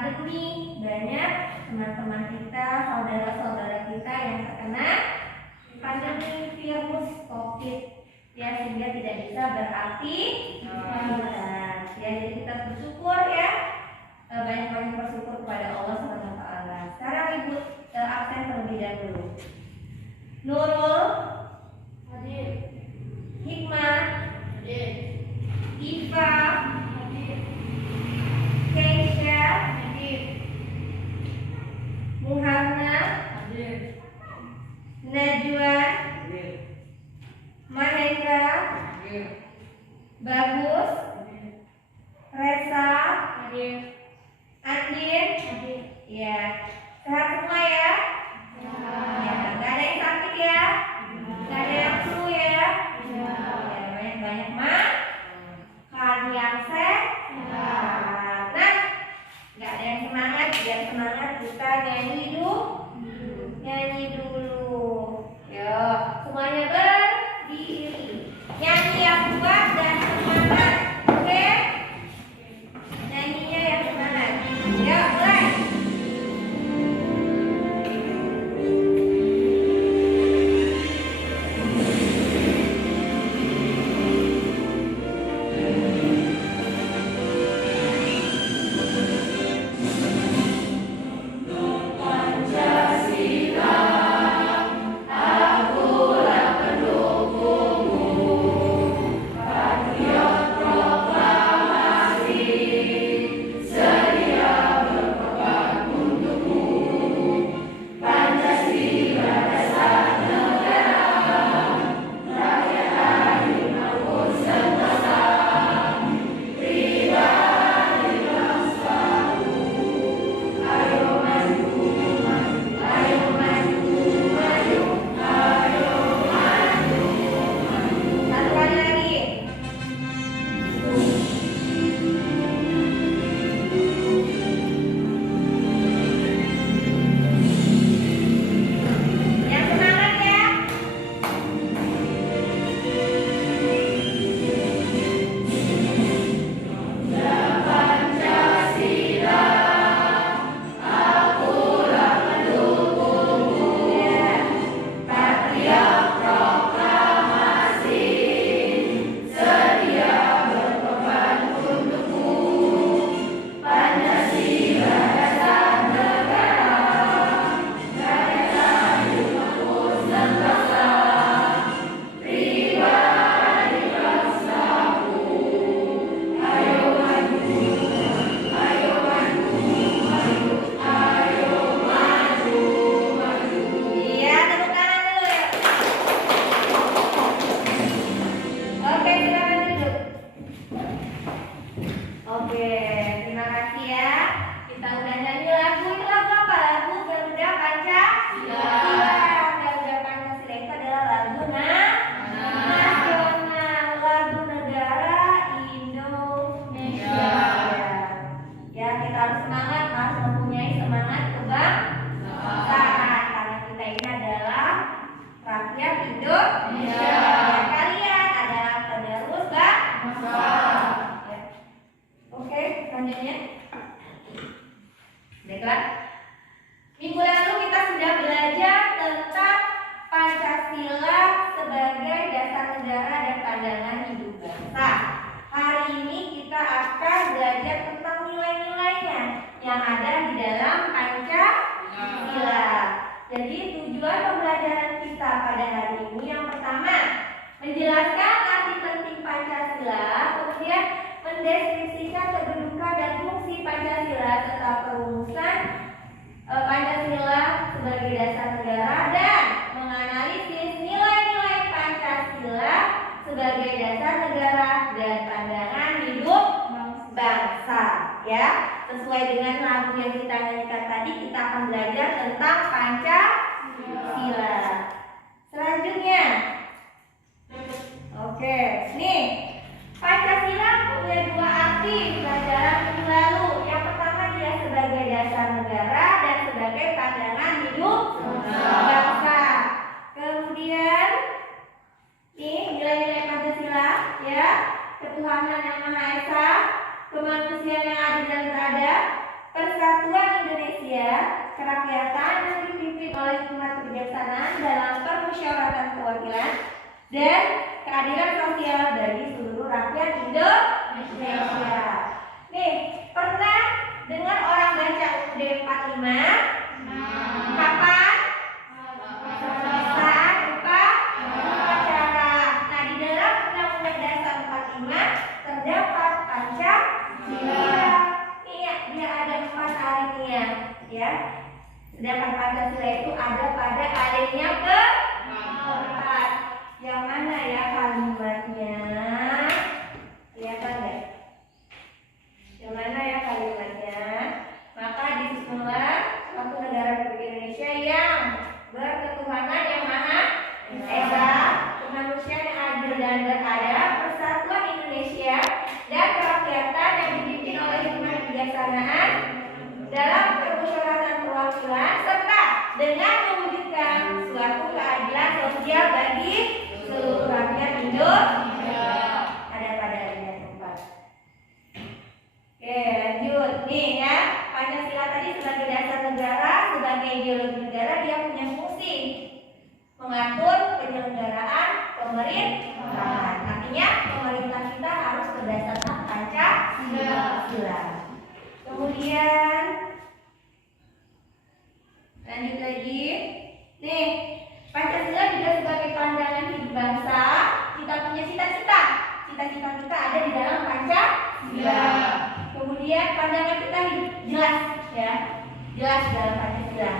pandemi, banyak teman-teman kita, saudara-saudara kita yang terkena pandemi virus COVID, ya, sehingga tidak bisa beraktivitas. Ya, jadi kita bersyukur ya, banyak-banyak bersyukur kepada Allah SWT. Sekarang Ibu absen terlebih dahulu. Nurul hadir, Hikmah hadir, Iva hadir, Keisha hadir, Muhammad hadir, Najwa hadir, Mahendra hadir, Bagus hadir, Reza hadir, Andin hadir. Ya, sehat semua ya? Ya, nggak ada yang sakit ya? Nggak ada yang flu ya? Ya, banyak-banyak makan yang sehat. Nah, nggak ada yang semangat, biar semangat kita nyanyi dulu. Yo, semuanya berdiri. Nyanyi yang kuat dan semangat, oke? Nyanyinya yang semangat. Yo, mulai. Minggu lalu kita sudah belajar tentang Pancasila sebagai dasar negara dan pandangan hidup bangsa. Hari ini kita akan belajar tentang nilai-nilainya yang ada di dalam Pancasila. Jadi tujuan pembelajaran kita pada hari ini yang pertama, menjelaskan arti penting Pancasila, kemudian mendeskripsikan kedudukan dan fungsi Pancasila serta perumusan Pancasila sebagai dasar negara dan menganalisis nilai-nilai Pancasila sebagai dasar negara dan pandangan hidup bangsa. Ya, sesuai dengan lagu yang kita nyanyikan tadi, kita akan belajar tentang Pancasila. Selanjutnya, oke, nih Pancasila punya dua arti pelajaran minggu lalu. Yang pertama dia sebagai dasar negara dan sebagai pandangan hidup bangsa. Kemudian nih nilai-nilai Pancasila, ya, ketuhanan yang Maha Esa, kemanusiaan yang adil dan beradab, Persatuan Indonesia, kerakyatan yang dipimpin oleh hikmat kebijaksanaan dalam permusyawaratan perwakilan dan keadilan sosial bagi seluruh rakyat Indonesia. Nih, pernah dengar orang baca UUD 45? Kapan? Saat upacara. Nah, di dalam Undang-Undang Dasar 45 terdapat Pancasila. Dia ada 4 alinea, ya. Sedangkan Pancasila itu ada pada alinea ke-4. Yang mana ya kalimatnya? Kelihatan nggak? Yang mana ya kalimatnya? Maka disitulah suatu negara Republik Indonesia yang berketuhanan yang maha esa, kemanusiaan yang adil dan beradab, persatuan Indonesia dan kerakyatan yang dipimpin oleh hikmat kebijaksanaan dalam permusyawaratan perwakilan serta dengan mewujudkan suatu keadilan sosial bagi seluruh rakyat Indonesia. Ada pada alinea keempat. Oke, lanjut nih ya. Pancasila tadi sebagai dasar negara, sebagai ideologi negara, dia punya fungsi mengatur penyelenggaraan pemerintahan. Artinya pemerintah kita harus berdasarkan Pancasila. Kemudian lanjut lagi. Nih, Pancasila juga sebagai pandangan hidup bangsa. Kita punya cita-cita. Cita-cita kita ada di dalam Pancasila. Kemudian pandangan kita jelas, ya, jelas dalam Pancasila.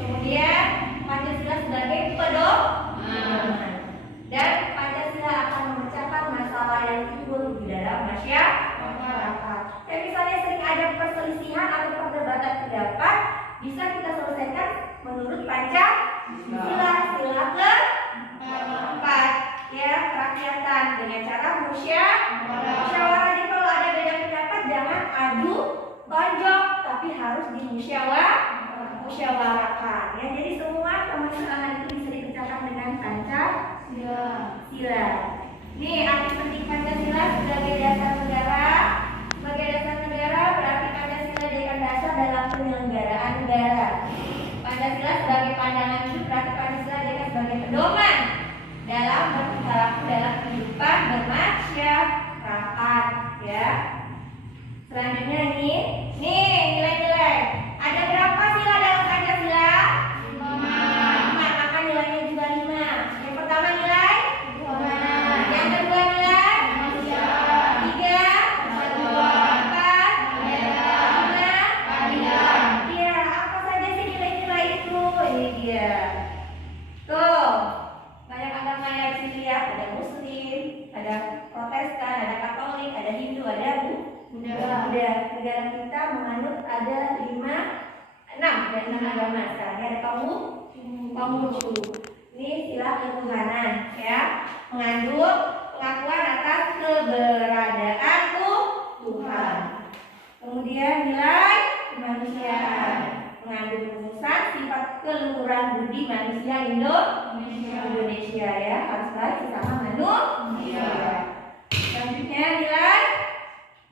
Kemudian Pancasila sebagai pedoman. Dan Pancasila akan memecahkan masalah yang timbul di dalam masyarakat. Kayak misalnya sering ada perselisihan atau perdebatan pendapat, bisa kita selesaikan menurut Pancasila. Sila keempat, ya, kerakyatan dengan cara musyawarah. Jadi kalau ada beda pendapat jangan adu tonjok, tapi harus musyawarahkan. Ya, jadi semua permasalahan itu bisa dipecahkan dengan Pancasila. Nih, arti penting Pancasila sebagai dasar negara. Sebagai dasar negara berarti Pancasila dijadikan dasar dalam penyelenggaraan negara. Pancasila sebagai pandangan hidup berarti Pancasila dijadikan sebagai pedoman dalam berperilaku dalam kehidupan bermasyarakat, ya. Selanjutnya nih nilai-nilai. Ada berapa sila dalam Pancasila? 5. Maka nilainya juga 5. Yang pertama nilai? Yang kedua nilai? 3. 4. 5. Iya, apa saja sih nilai-nilai itu? Ini dia. Tuh, banyak agama yang di sini ya. Ada Muslim, ada Protestan, ada Katolik, ada Hindu, ada Buddha. Negara kita menganut ada 6 agama sekarang. Ada Konghucu. Ini sila ketuhanan, ya, mengandung pengakuan atas keberadaan Tuhan. Kemudian nilai kemanusiaan, mengandung rumusan sifat keluhuran budi manusia Indonesia, ya, harus baik sesama manusia. Selanjutnya nilai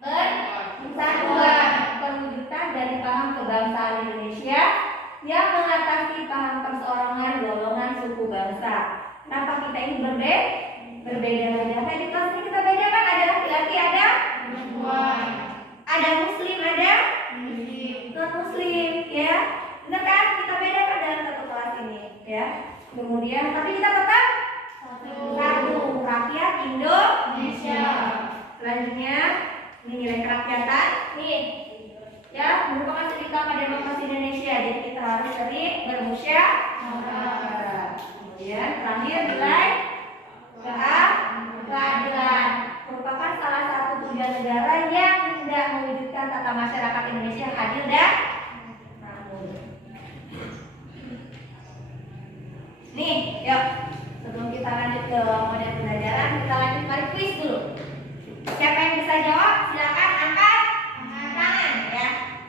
persatuan, perwujudan dari paham kebangsaan Indonesia yang mengatasi paham perseorangan, golongan, suku, bangsa. Kenapa kita ini berbeda-beda? Kayak di kelas ini kita beda kan, ada laki-laki, ada perempuan, ada muslim, ada non-muslim, ya. Benar kan? Kita beda kan dalam satu kelas ini, ya. Kemudian tapi kita tetap satu rakyat Indonesia. Selanjutnya ini nilai kerakyatan, nih, ya, merupakan cerita pada demokrasi Indonesia. Jadi kita harus sering bermusyawarah. Kemudian terakhir nilai keadilan, merupakan salah satu tujuan negara yang hendak mewujudkan tata masyarakat Indonesia yang adil dan makmur. Nih, yuk, sebelum kita lanjut ke model pembelajaran, kita lanjut mari kuis dulu. Siapa yang bisa jawab? Silakan angkat tangan, ya.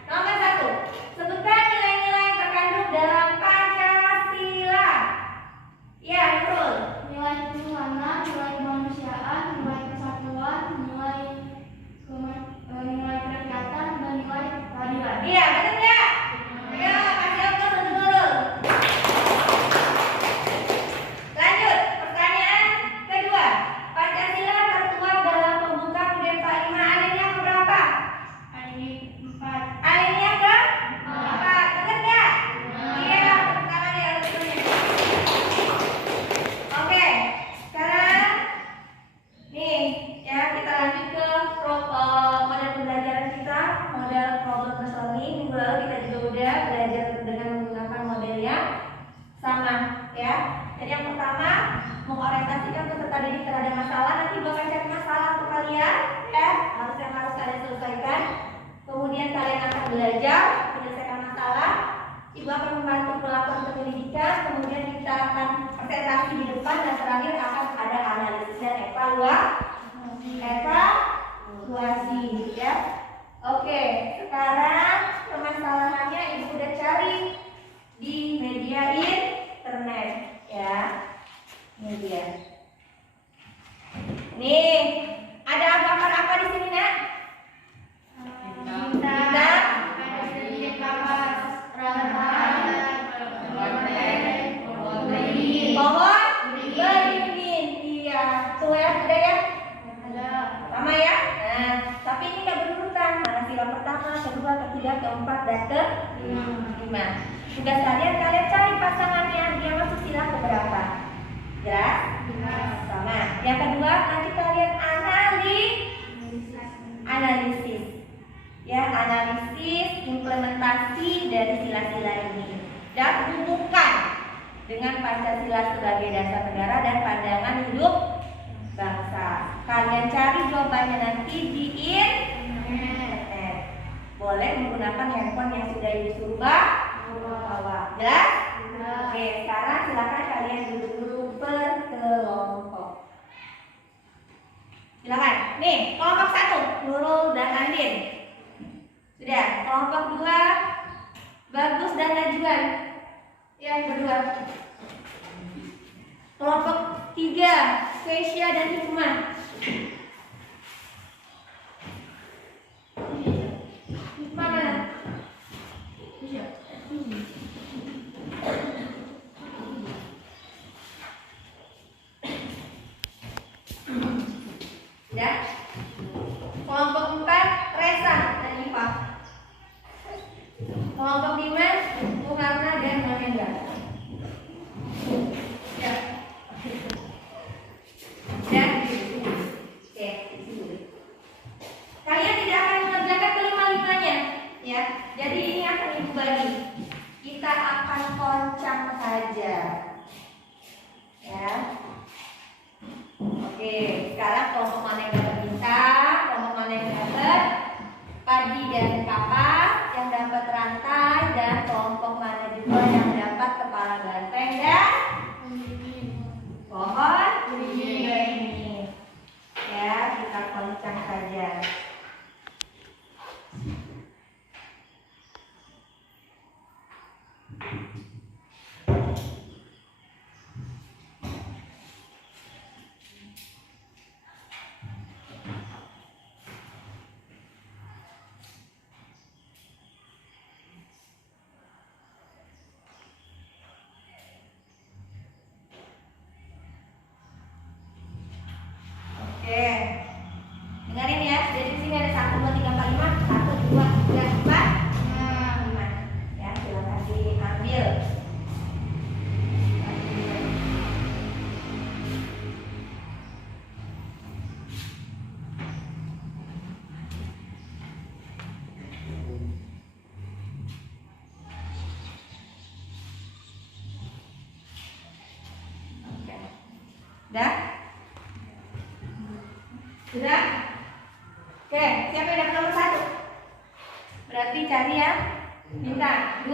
Nomor 1. Sebutkan nilai-nilai yang terkandung dalam Pancasila. Ya, betul. Nilai ketuhanan, nilai kemanusiaan, nilai kesatuan, nilai kerakyatan, dan nilai keadilan. Iya, ketiga, keempat, dan kelima. Tugas kalian cari pasangannya, dia masuk sila keberapa? Jelas? Sama. Yang kedua, nanti kalian analisis. Ya, analisis implementasi dari sila-sila ini dan hubungkan dengan Pancasila sebagai dasar negara dan pandangan hidup bangsa. Kalian cari jawabannya nanti di internet. Boleh menggunakan handphone yang sudah Ibu suruh bawa. Jelas? Oke, sekarang silakan kalian duduk dulu berkelompok. Silakan. Nih, kelompok 1 Nurul dan Andin. Sudah. Kelompok 2 Bagus dan Najwan. Yang berdua. Kelompok 3 Fesya dan Hikmah. Mana? Sudah. Kelompok 4 Reza dan Iva. Kelompok 5 Muharna dan Mahendra. Ya. Dan oke, kalian tidak akan mengerjakan kelima-limanya, ya. Jadi ini akan Ibu bagi. Kita akan koncang saja, ya. Oke, sekarang kelompok mana yang dapat bintang, kelompok mana yang dapat padi dan kapas, yang dapat rantai, dan kelompok mana juga yang dapat kepala banteng dan pohon beringin. Ya, kita koncang saja. Oke, dengarin ya. Jadi di sini ada 1, 2, 3, 4, 5. 1, 2, 3, 4, 5. Ya, silakan diambil. Oke. Udah? Sudah? Oke, siapa yang dapat nomor 1? Berarti cari ya. Bintang 2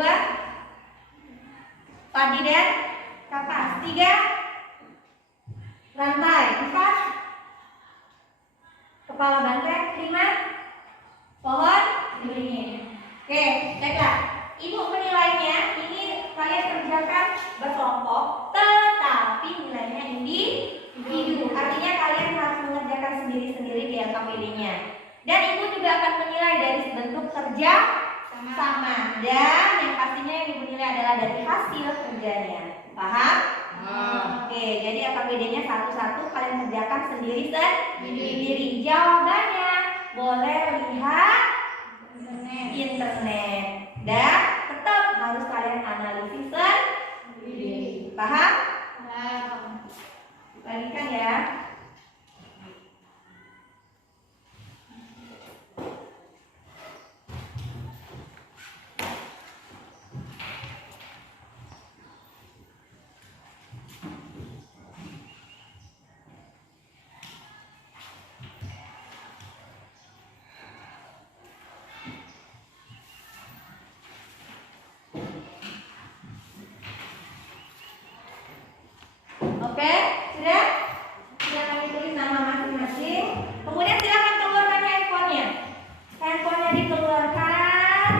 padi dan kapas. 3 rantai. 4 kepala banteng. 5 pohon beringin. Oke, baiklah. Ibu menilainya ini kalian kerjakan berkelompok, tetapi nilainya individu. Artinya kalian harus mengerjakan sendiri-sendiri di LKPD-nya. Dan Ibu juga akan menilai dari bentuk kerja sama. Dan yang pastinya yang Ibu nilai adalah dari hasil kerjanya. Paham? Oke, jadi LKPD-nya satu-satu kalian kerjakan sendiri-sendiri. Jawabannya boleh lihat internet. Dan tetap harus kalian analisis sendiri. Paham? Bagikan ya. Oke, sudah? Silakan ditulis nama masing-masing. Kemudian silakan keluarkan handphonenya. Handphonenya dikeluarkan.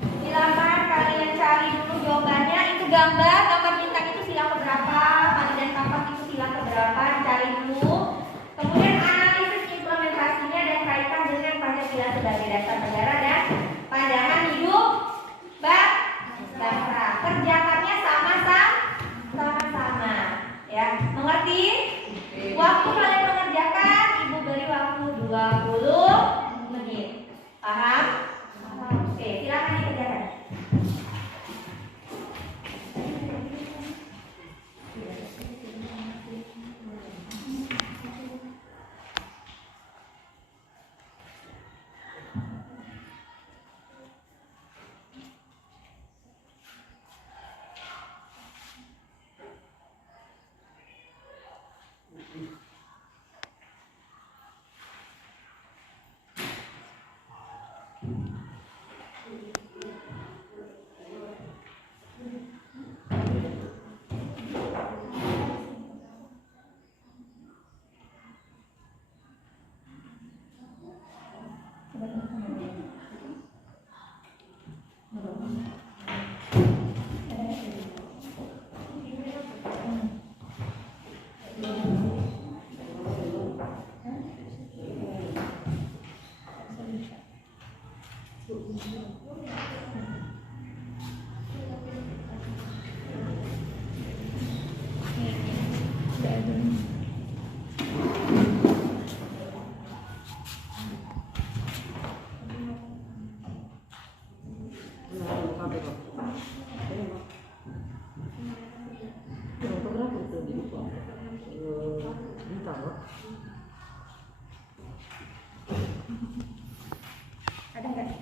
Silakan kalian cari dulu jawabannya. Itu gambar bintang itu sila keberapa, padi dan kapas itu sila keberapa, dicari dulu. Kemudian analisis implementasinya dan kaitan dengan Pancasila sebagai dasar negara dan pandangan hidup bangsa. Kerjakannya sama-sama. Ya, mengerti? Waktu kalian mengerjakan, Ibu beri waktu 20 menit. Paham? Oke. Ada nggak?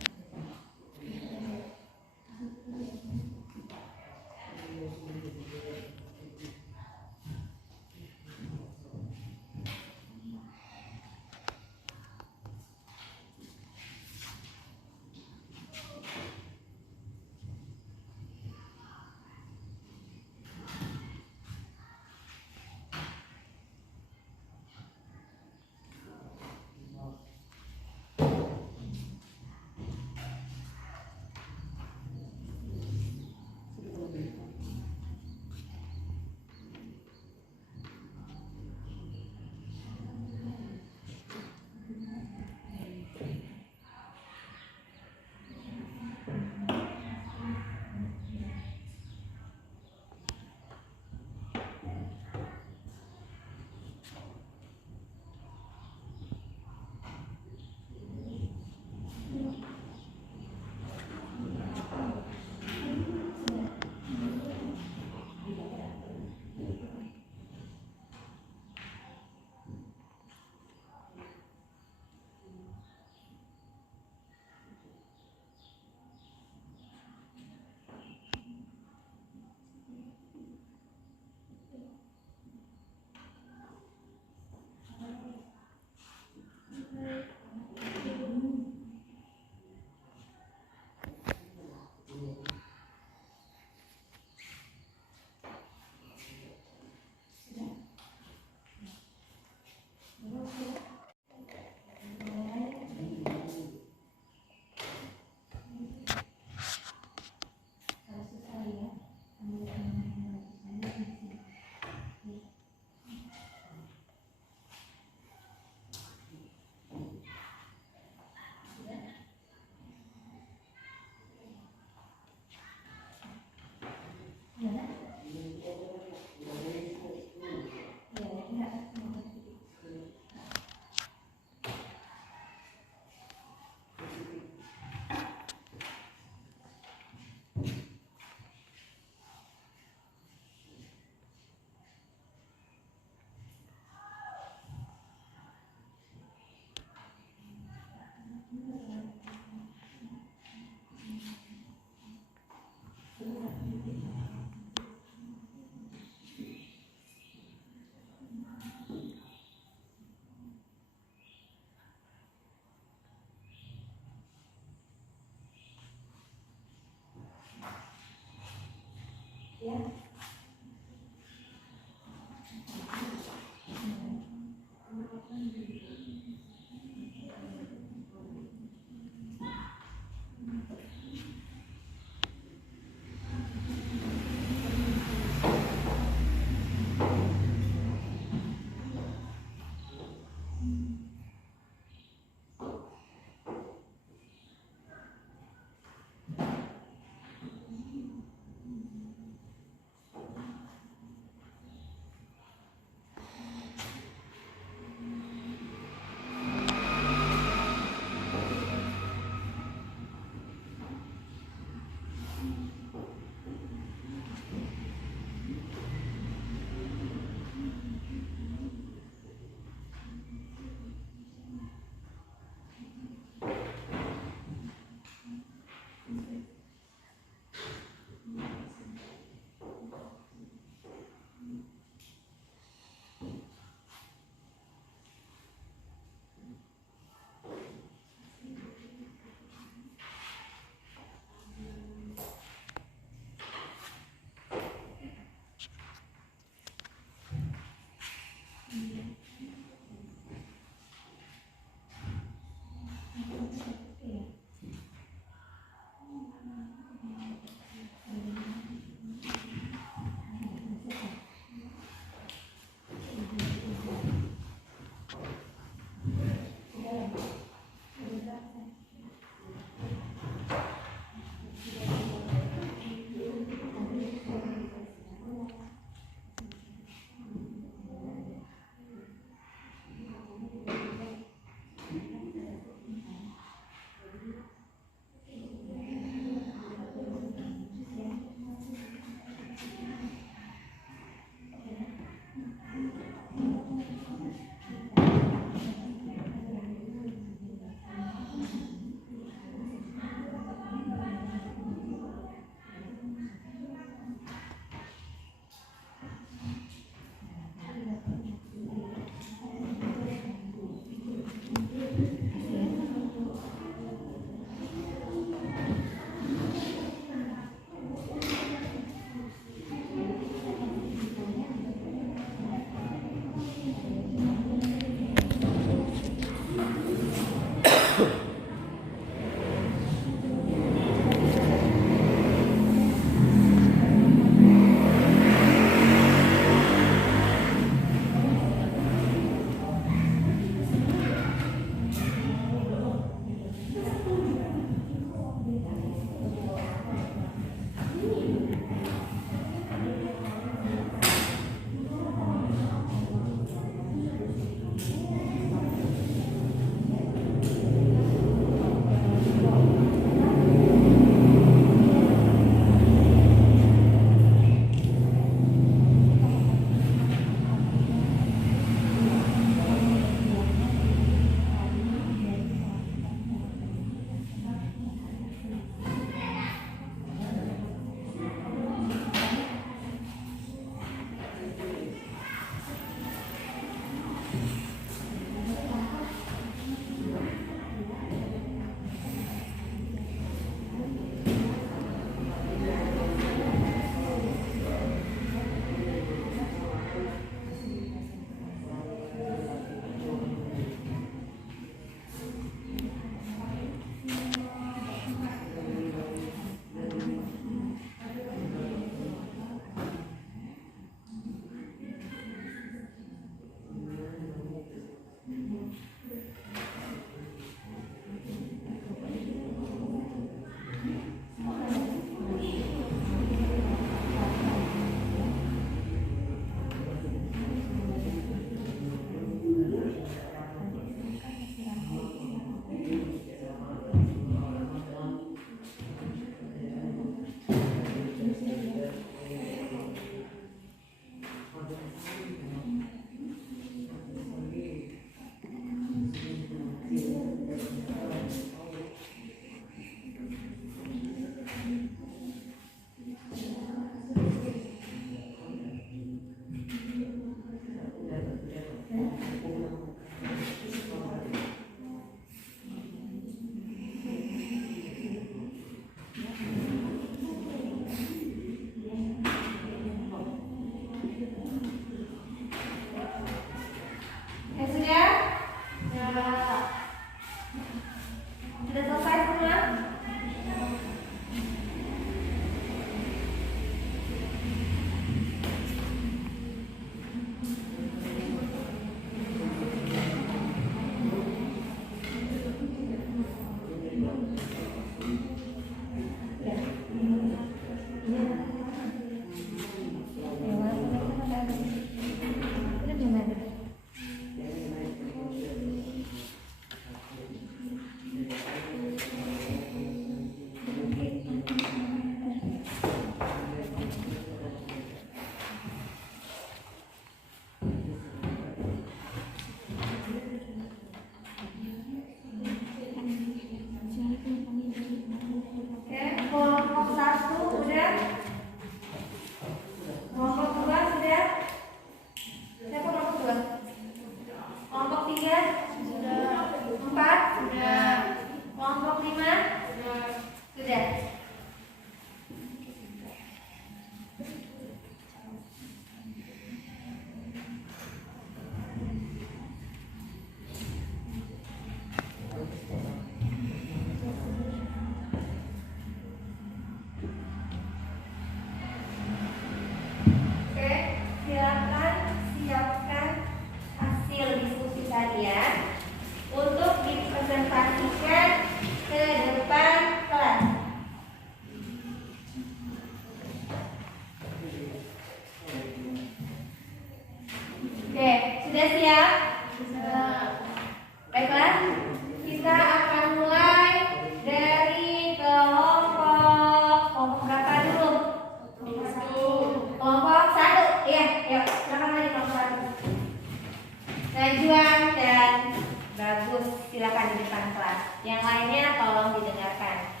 Silakan di depan kelas. Yang lainnya tolong didengarkan.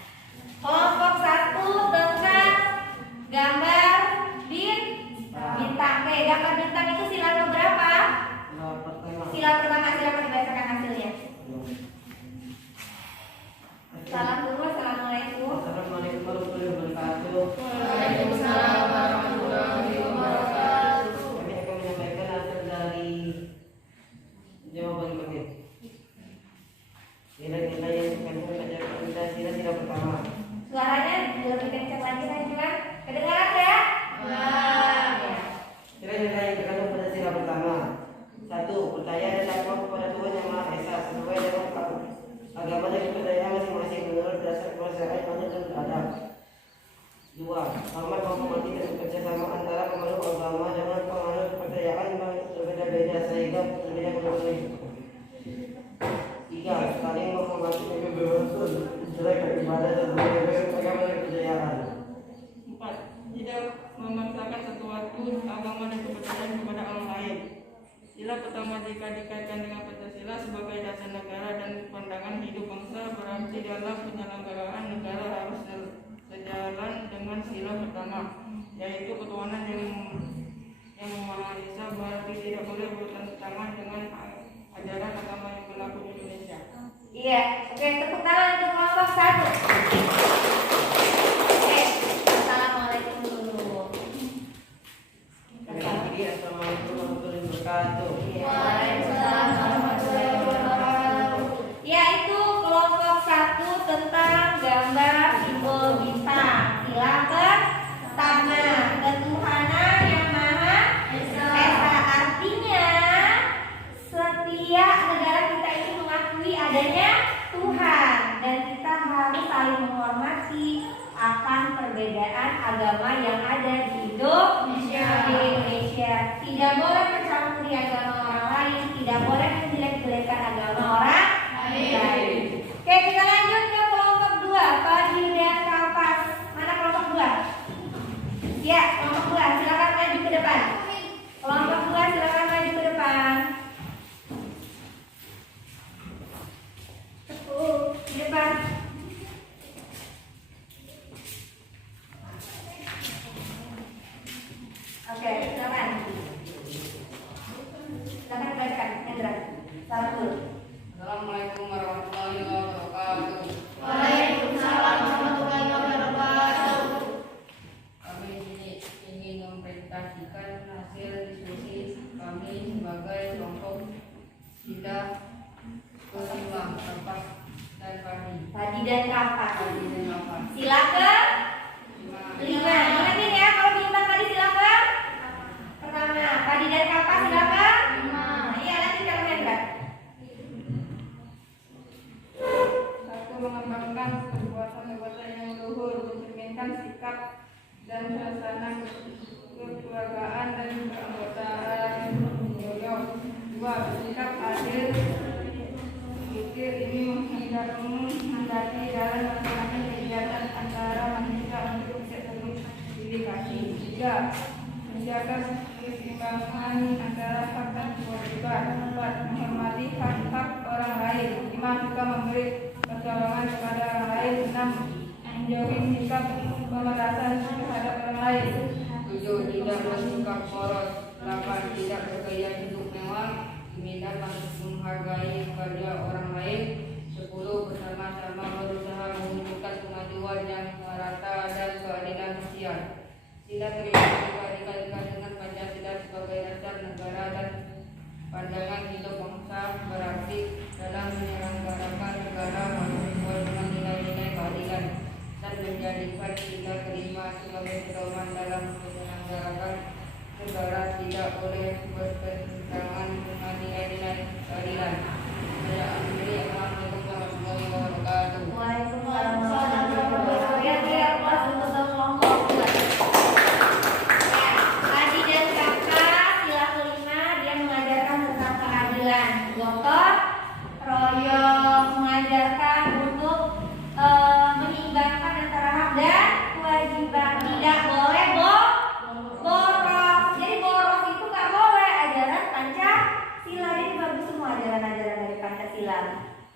Kelompok 1 tentang gambar bintang. Oke, gambar bintang itu sila berapa? Sila pertama, silakan dibacakan hasilnya. Salam dulu, assalamualaikum. Assalamualaikum warahmatullahi wabarakatuh. Waalaikumsalam warahmatullahi wabarakatuh. Kami akan menyampaikan hasil dari jawaban kami. Nilai-nilai yang kami pelajari pada sila pertama. Suaranya lebih kencang lagi kan Juan? Kedengaran ya? Ya. Nilai-nilai yang terkandung pada sila pertama. 1. Percaya dan takwa kepada Tuhan Yang Maha Esa sesuai dengan agama dan kepercayaan masing-masing menurut dasar kepercayaan iman dan beradab. 2. Hormat menghormati dan bekerja sama antara pemeluk agama dengan penganut kepercayaan yang berbeda-beda sehingga berbeda menurut. 3. Saling menghormati dan kebebasan menjalankan ibadah dan berbagai agama dan kepercayaan. 4. Tidak memaksakan sesuatu agama dan kepercayaan kepada orang lain. Sila pertama jika dikaitkan dengan Pancasila sebagai dasar negara dan pandangan hidup bangsa, berarti dalam penyelenggaraan negara harus sejalan dengan sila pertama, yaitu ketuhanan yang Maha Esa, berarti tidak boleh bertentangan dengan ajaran agama yang berlaku di Indonesia. Iya, oke, tepuk tangan untuk kelompok 1. Oke, assalamualaikum dulu. Assalamualaikum warahmatullahi wabarakatuh. Waalaikumsalam warahmatullahi wabarakatuh. Yaitu kelompok 1 tentang gambar simbol bintang. Sila pertama, ketuhanan yang Maha Esa. Artinya setiap negara kita ini mengakui adanya Tuhan dan kita harus saling menghormati akan perbedaan agama yang ada di Indonesia. Tidak boleh mencampuri agama orang lain, tidak boleh menjelek-jelekan agama orang lain. Oke, kita lanjut ke kelompok 2, Padi dan Kapas. Mana kelompok 2? Ya, kelompok 2, silakan maju ke depan. Kelompok 2 silakan maju ke depan. Di depan. Oke, silakan. Silakan bacakan, Hendra. Salam dulu. Assalamualaikum warahmatullahi wabarakatuh. Waalaikumsalam warahmatullahi wabarakatuh. Kami di sini ingin mempresentasikan hasil diskusi kami sebagai kelompok sila kelima Kapas dan Padi. Padi dan Kapas. Padi dan Kapas. Sila ke 5. Ingatin ya, kalau bintang tadi sila ke pertama. Padi dan Kapas sila ke 5. Iya, nanti kalau Hendra. 1. Mengembangkan perbuatan-perbuatan yang luhur, mencerminkan sikap dan suasana kekeluargaan dan keanggotaan Yoyo. 2. Bersikap adil. Zikir ini menghendaki dalam melaksanakan kegiatan antara manusia untuk teridentifikasi. 3. Menjaga keseimbangan antara hak dan kewajiban. 4. Menghormati hak-hak orang lain. 5. Juga memberi pertolongan kepada orang lain. 6. Menjauhi sikap pemerasan terhadap orang lain. 7. Tidak bersikap poros. 8. Tidak bergaya hidup mewah. 9. Menghargai karya orang lain. 10. Bersama-sama berusaha mewujudkan kemajuan yang merata dan keadilan sosial. Sila kelima juga dikaitkan dengan Pancasila sebagai dasar negara dan pandangan hidup bangsa, berarti dalam menyelenggarakan negara harus sesuai dengan nilai-nilai keadilan dan menjadikan sila kelima sebagai pedoman dalam menyelenggarakan negara, tidak boleh bertentangan dengan nilai-nilai keadilan. Saya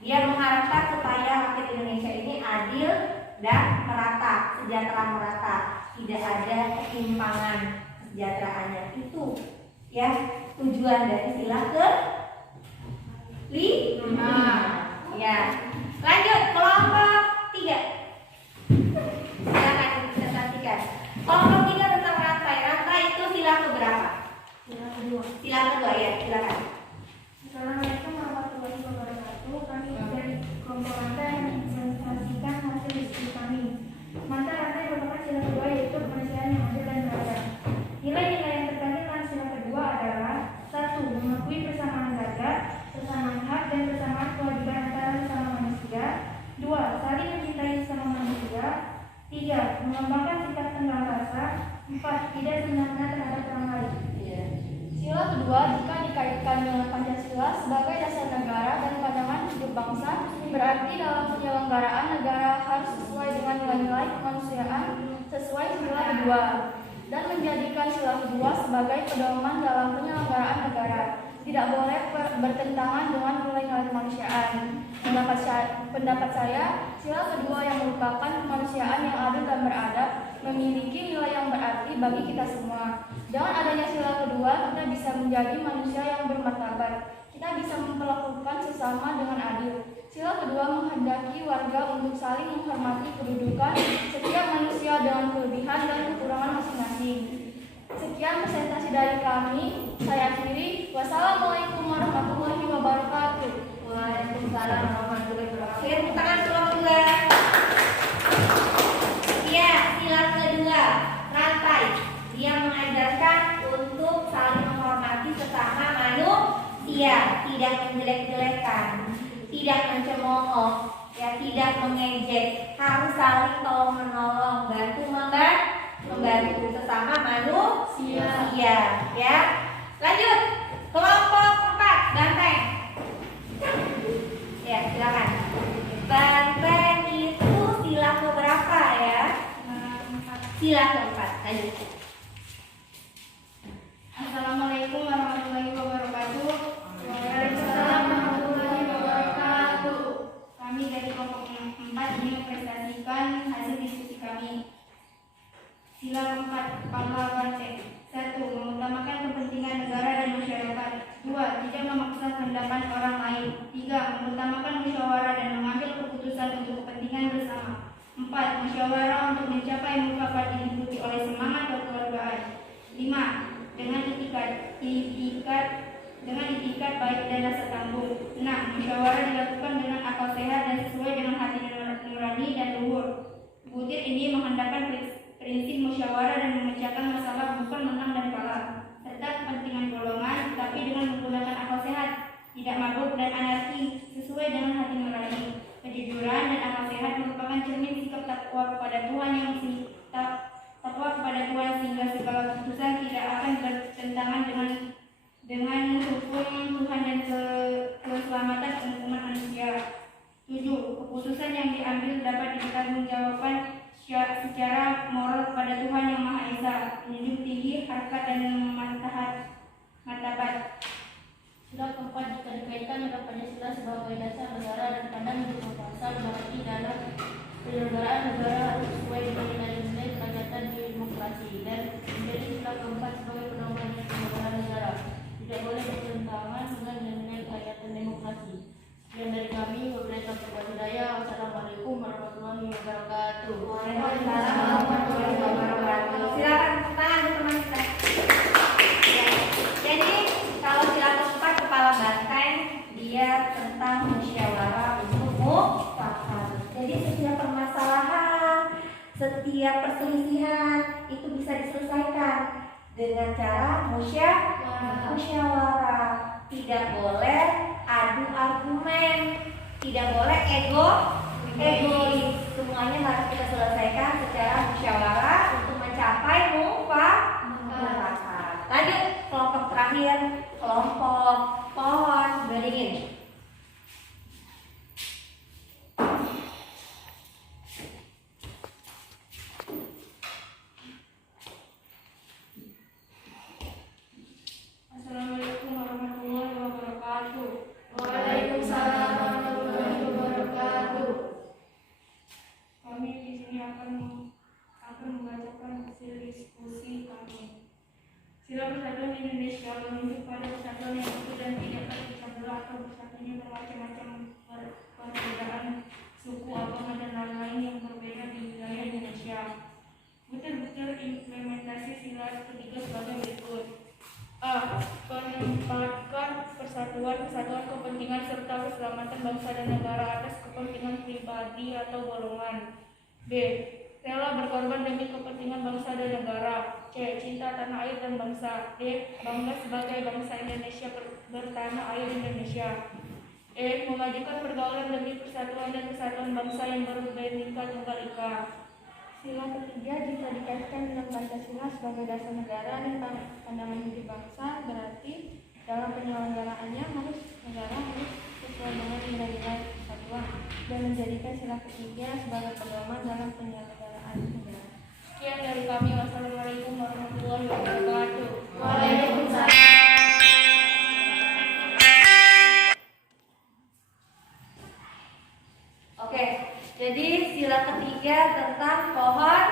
Dia mengharapkan supaya rakyat Indonesia ini adil dan merata, sejahtera merata, tidak ada ketimpangan kesejahteraannya. Itu ya tujuan dari sila ke-5. Ya. Lanjut kelompok 3. Silakan dipresentasikan. Kelompok 3 tentang rantai. Rantai itu sila keberapa? Sila kedua. Sila kedua ya, silakan. Assalamualaikum warahmatullahi wabarakatuh. Kami dari kelompok rantai yang mempresentasikan hasil diskusi kami. Mata rantai merupakan sila kedua, yaitu kemanusiaan yang adil dan beradab. Nilai-nilai yang terkandung dalam sila kedua adalah: 1. Mengakui persamaan derajat, persamaan hak, dan persamaan kewajiban antara sesama manusia. 2. Saling mencintai sesama manusia. 3. Mengembangkan sikap tenggang rasa. 4. Tidak semena-mena terhadap orang lain. Sila kedua jika dikaitkan dengan Pancasila sebagai dasar negara dan pandangan hidup bangsa, berarti dalam penyelenggaraan negara harus sesuai dengan nilai-nilai kemanusiaan sesuai sila kedua, dan menjadikan sila kedua sebagai pedoman dalam penyelenggaraan negara. Tidak boleh bertentangan dengan nilai-nilai kemanusiaan. Pendapat saya, sila kedua yang merupakan kemanusiaan yang adil dan beradab memiliki nilai yang berarti bagi kita semua. Dengan adanya sila kedua, kita bisa menjadi manusia yang bermartabat. Kita bisa memperlakukan sesama dengan adil. Sila kedua menghendaki warga untuk saling menghormati kedudukan setiap manusia dengan kelebihan dan kekurangan masing-masing. Sekian presentasi dari kami. Saya akhiri. Wassalamualaikum warahmatullahi wabarakatuh. Waalaikumsalam warahmatullahi wabarakatuh. Tepuk tangan kelompok 2. Ya, sila kedua, rantai. Dia mengajarkan untuk saling menghormati sesama manusia, tidak menjelek-jelekan, tidak mencemooh, ya, tidak mengejek, harus saling tolong menolong, membantu sesama manusia. Ya. Lanjut kelompok 4, banteng. Ya, silakan. Banteng itu sila keberapa ya? Sila keempat. Lanjut. Assalamualaikum warahmatullahi wabarakatuh. Waalaikumsalam warahmatullahi wabarakatuh. Kami dari kelompok 4 ingin mempresentasikan hasil diskusi kami. Sila keempat, kepala banteng. 1. Mengutamakan kepentingan negara dan masyarakat. 2. Tidak memaksa kehendak orang lain. 3. Mengutamakan musyawarah dan mengambil keputusan untuk kepentingan bersama. 4. Musyawarah untuk mencapai mufakat diikuti oleh semangat kekeluargaan. 5. Dengan itikat baik dan rasa tanggung. 6. Musyawarah dilakukan dengan akal sehat dan sesuai dengan hati nurani dan luhur. Butir ini menghendakkan prinsip musyawarah dan memecahkan masalah bukan menang dan kalah, serta kepentingan golongan, tapi dengan menggunakan akal sehat, tidak mabuk dan anarki, sesuai dengan hati nurani. Kejujuran dan akal sehat merupakan cermin sikap takwa kepada Tuhan sehingga segala keputusan tidak akan bertentangan dengan hukum Tuhan dan keselamatan umat manusia. 7. Keputusan yang diambil dapat dipertanggungjawabkan secara moral kepada Tuhan Yang Maha Esa, menjunjung tinggi harkat dan martabat. Sila keempat jika dikaitkan dengan Pancasila sebagai dasar negara dan pandangan hidup bangsa, berarti dalam penyelenggaraan negara harus sesuai dengan nilai-nilai kerajaan demokrasi, dan menjadi sila keempat sebagai pedoman penyelenggaraan negara. Tidak boleh bertentangan dengan nilai kerajaan demokrasi. Sekian dari kami. Wabillahi taufiq wal hidayah. Wassalamualaikum warahmatullahi wabarakatuh. Waalaikumsalam warahmatullahi wabarakatuh. Silakan tangan teman kita. Ya. Jadi kalau sila keempat kepala banteng, dia tentang musyawarah untuk mufakat. Jadi setiap permasalahan, setiap perselisihan itu bisa diselesaikan dengan cara musyawarah. Tidak boleh adu argumen, tidak boleh egois. Semuanya harus kita selesaikan secara musyawarah untuk mencapai mufakat. Lanjut kelompok terakhir, kelompok pohon beringin. Assalamualaikum warahmatullahi wabarakatuh. Waalaikumsalam warahmatullahi keselamatan bangsa dan negara atas kepentingan pribadi atau golongan. B. Rela berkorban demi kepentingan bangsa dan negara. C. Cinta tanah air dan bangsa. D. Bangga sebagai bangsa Indonesia bertanah air Indonesia. E. Memajukan pergaulan demi persatuan dan kesatuan bangsa yang berbhinneka tunggal ika. Sila ketiga jika dikaitkan dengan Pancasila sebagai dasar negara dan pandangan hidup bangsa, berarti dalam penyelenggaraannya negara harus sesuai dengan nilai-nilai persatuan dan menjadikan sila ketiga sebagai pedoman dalam penyelenggaraan negara. Sekian dari kami. Wassalamualaikum warahmatullahi wabarakatuh. Waalaikumsalam. Oke, jadi sila ketiga tentang pohon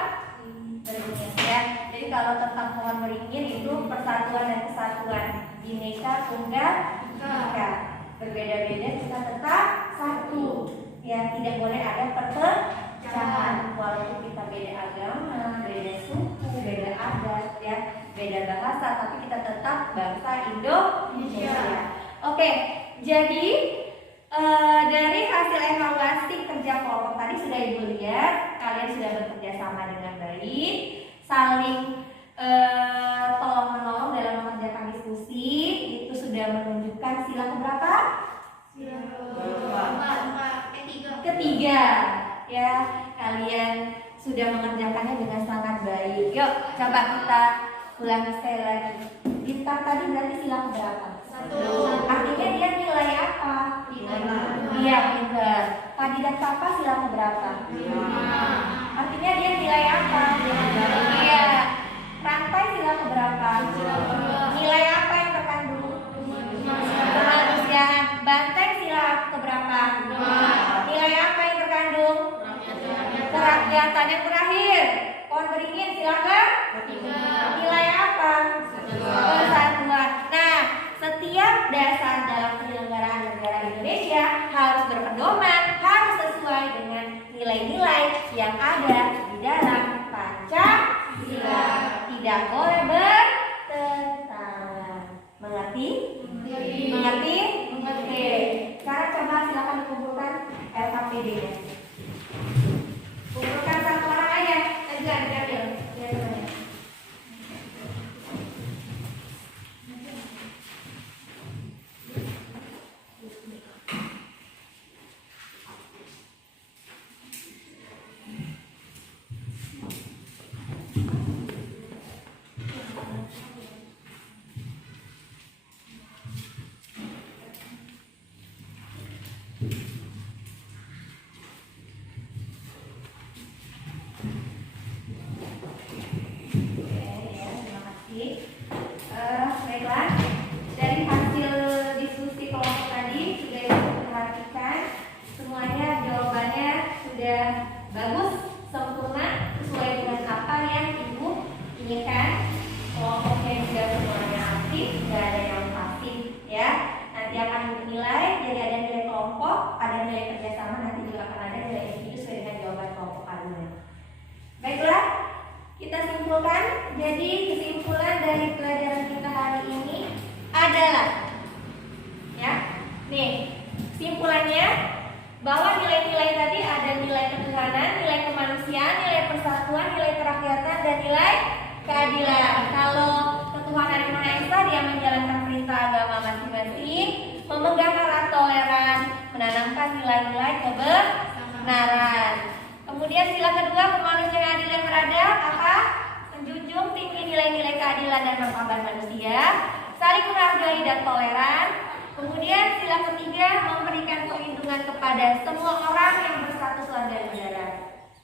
beringin ya. Jadi kalau tentang pohon beringin itu persatuan dan kesatuan, Bhinneka Tunggal Ika. Berbeda-beda kita tetap satu. Ya, tidak boleh ada perpecahan walaupun kita beda agama, beda suku, beda adat ya, beda bahasa, tapi kita tetap bangsa Indonesia. Oke, jadi dari hasil evaluasi kerja kelompok tadi sudah Ibu lihat, kalian sudah bekerja sama dengan baik, saling tolong menolong dalam mengerjakan diskusi. Itu sudah menunjukkan sila keberapa? Ketiga. Ya, kalian sudah mengerjakannya dengan sangat baik. Yuk, coba kita ulangi sekali lagi. Bintang tadi berarti sila keberapa? 1. Artinya dia nilai apa? Iya, pintar. Padi dan papa sila keberapa? 5. Artinya dia nilai apa? Iya. Rantai sila keberapa? Nilai apa yang terkandung? Kemanusiaan. Banteng sila keberapa? 5. Nilai apa yang terkandung? Kerakyatan. Yang terakhir, pohon beringin silakan. 3. Nilai apa? Persatuan. Nah, setiap dasar dalam penyelenggaraan negara Indonesia harus berpedoman, harus sesuai dengan nilai-nilai yang ada di dalam Pancasila. Tidak boleh bertentangan. Mengerti? Mengerti? Oke. Sekarang coba silakan dikumpulkan LKPD-nya. Kumpulkan satu orang aja. Jangan diambil. Baiklah, dari hasil diskusi kelompok tadi sudah Ibu perhatikan, semuanya jawabannya sudah bagus, sempurna, sesuai dengan apa yang Ibu inginkan. Kelompoknya juga semuanya aktif, tidak ada yang pasif ya. Nanti akan dinilai, jadi ada nilai kelompok, ada nilai kerjasama, nanti juga akan ada nilai individu sesuai dengan jawaban kelompok kalian. Baiklah, kita simpulkan. Jadi kesimpulan dari pelajaran kita hari ini adalah, ya, nih simpulannya bahwa nilai-nilai tadi ada nilai ketuhanan, nilai kemanusiaan, nilai persatuan, nilai kerakyatan, dan nilai keadilan. Kalau ketuhanan yang Maha Esa, dia menjalankan perintah agama masing-masing, memegang arah toleran, menanamkan nilai-nilai kebenaran. Kemudian sila kedua, kemanusiaan adil dan beradab, apa? Menjunjung tinggi nilai-nilai keadilan dan martabat manusia, saling menghargai dan toleran. Kemudian sila ketiga, memberikan perlindungan kepada semua orang yang berstatus warga negara.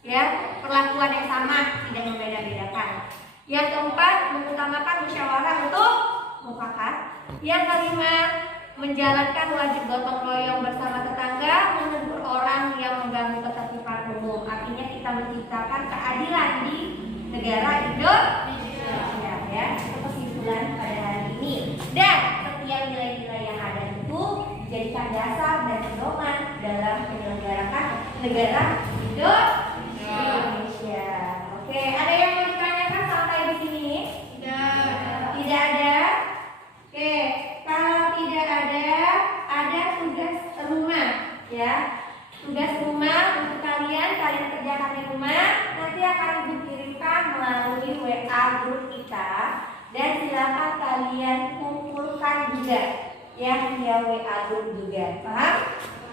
Ya, perlakuan yang sama, tidak membeda-bedakan. Yang keempat, mengutamakan musyawarah untuk mufakat. Yang kelima, menjalankan wajib gotong royong bersama tetangga, menegur orang yang mengganggu ketertiban umum. Artinya kita menciptakan keadilan di negara Indonesia. Ya, itu kesimpulan pada hari ini. Dan setiap nilai-nilai yang ada itu dijadikan dasar dan pedoman dalam menyelenggarakan negara Indonesia. Oke, ada yang mau ditanyakan sampai di sini? Tidak ada. Oke, kalau tidak ada tugas rumah. ya. Tugas rumah untuk kalian kerjakan di rumah nanti akan dikirimkan melalui WA grup kita dan silakan kalian kumpulkan juga ya via WA grup juga, paham?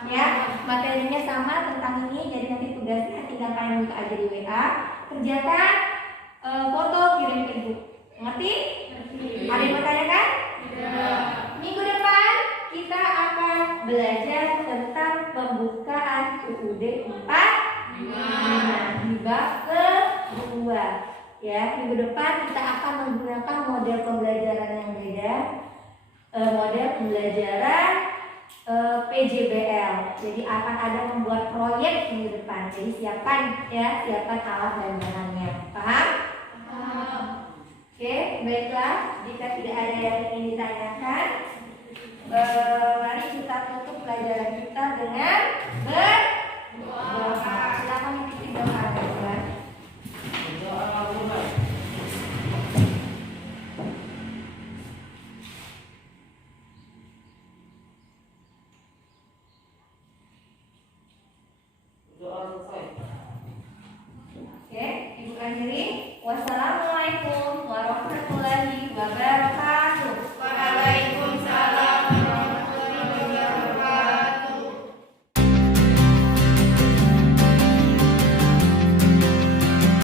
Ya, materinya sama tentang ini, jadi nanti tugasnya tinggal kalian buka aja di WA, kerjakan, foto kirim ke grup, ngerti? Ada yang mau tanyakan? Minggu depan kita akan belajar tentang pembukaan UUD 45 di bab kedua. Ya, minggu depan kita akan menggunakan model pembelajaran yang beda, model pembelajaran PJBL. Jadi akan ada membuat proyek minggu depan. Jadi siapkan ya, siapkan alat dan bahannya. Paham? Oke, baiklah. Jika tidak ada yang ingin ditanyakan, mari kita tutup pelajaran kita dengan